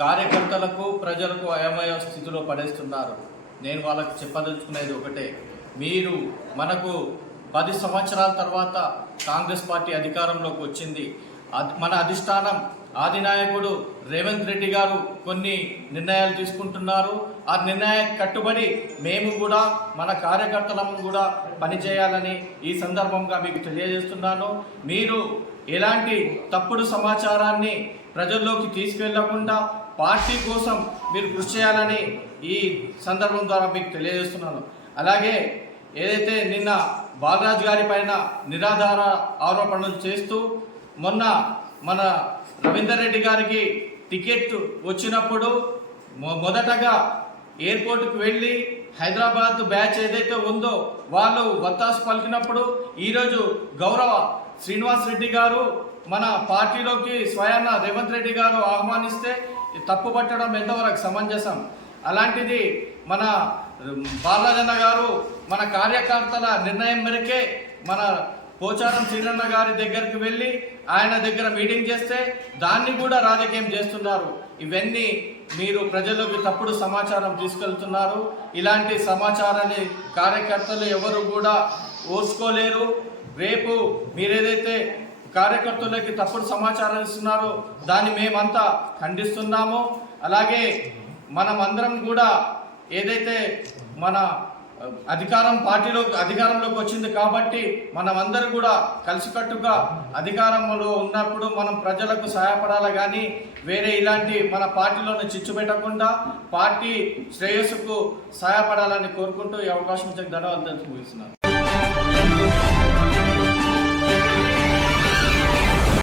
కార్యకర్తలకు ప్రజలకు అయమయ స్థితిలో పడేస్తున్నారు. నేను వాళ్ళకి చెప్పదలుచుకునేది ఒకటే. మీరు మనకు పది సంవత్సరాల తర్వాత కాంగ్రెస్ పార్టీ అధికారంలోకి వచ్చింది. మన అధిష్టానం ఆదినాయకుడు రేవంత్ రెడ్డి గారు కొన్ని నిర్ణయాలు తీసుకుంటున్నారు. ఆ నిర్ణయానికి కట్టుబడి మేము కూడా మన కార్యకర్తలము కూడా పనిచేయాలని ఈ సందర్భంగా మీకు తెలియజేస్తున్నాను. మీరు ఎలాంటి తప్పుడు సమాచారాన్ని ప్రజల్లోకి తీసుకెళ్ళకుండా పార్టీ కోసం మీరు కృషి చేయాలని ఈ సందర్భం ద్వారా మీకు తెలియజేస్తున్నాను. అలాగే ఏదైతే నిన్న బాలరాజు గారి పైన నిరాధార ఆరోపణలు చేస్తూ మొన్న మన రవీందర్ రెడ్డి గారికి టికెట్ వచ్చినప్పుడు మొ- మొదటగా ఎయిర్పోర్ట్కి వెళ్ళి హైదరాబాద్ బ్యాచ్ ఏదైతే ఉందో వాళ్ళు వత్తాసు పలికినప్పుడు ఈరోజు గౌరవ శ్రీనివాస్ రెడ్డి గారు మన పార్టీలోకి స్వయాన రేవంత్ రెడ్డి గారు ఆహ్వానిస్తే తప్పు పట్టడం ఎంతవరకు సమంజసం? అలాంటిది మన బాలరాజన్న గారు మన కార్యకర్తల నిర్ణయం మేరకే మన పోచారం శ్రీరన్న గారి దగ్గరికి వెళ్ళి ఆయన దగ్గర మీటింగ్ చేస్తే దాన్ని కూడా రాజకీయం చేస్తున్నారు. ఇవన్నీ మీరు ప్రజలకు తప్పుడు సమాచారం తీసుకెళ్తున్నారు. ఇలాంటి సమాచారాన్ని కార్యకర్తలు ఎవరు కూడా ఓసుకోలేరు రేపు మీరేదైతే కార్యకర్తలకి తప్పుడు సమాచారం ఇస్తున్నారో దాన్ని మేమంతా ఖండిస్తున్నాము. అలాగే మనమందరం కూడా ఏదైతే మన అధికారం పార్టీలో అధికారంలోకి వచ్చింది కాబట్టి మనమందరూ కూడా కలిసికట్టుగా అధికారంలో ఉన్నప్పుడు మనం ప్రజలకు సహాయపడాలి కానీ వేరే ఇలాంటి మన పార్టీలోనే చిచ్చు పెట్టకుండా పార్టీ శ్రేయస్సుకు సహాయపడాలని కోరుకుంటూ ఈ అవకాశం ఇచ్చే ధన్యవాదాలు ముగిస్తున్నాను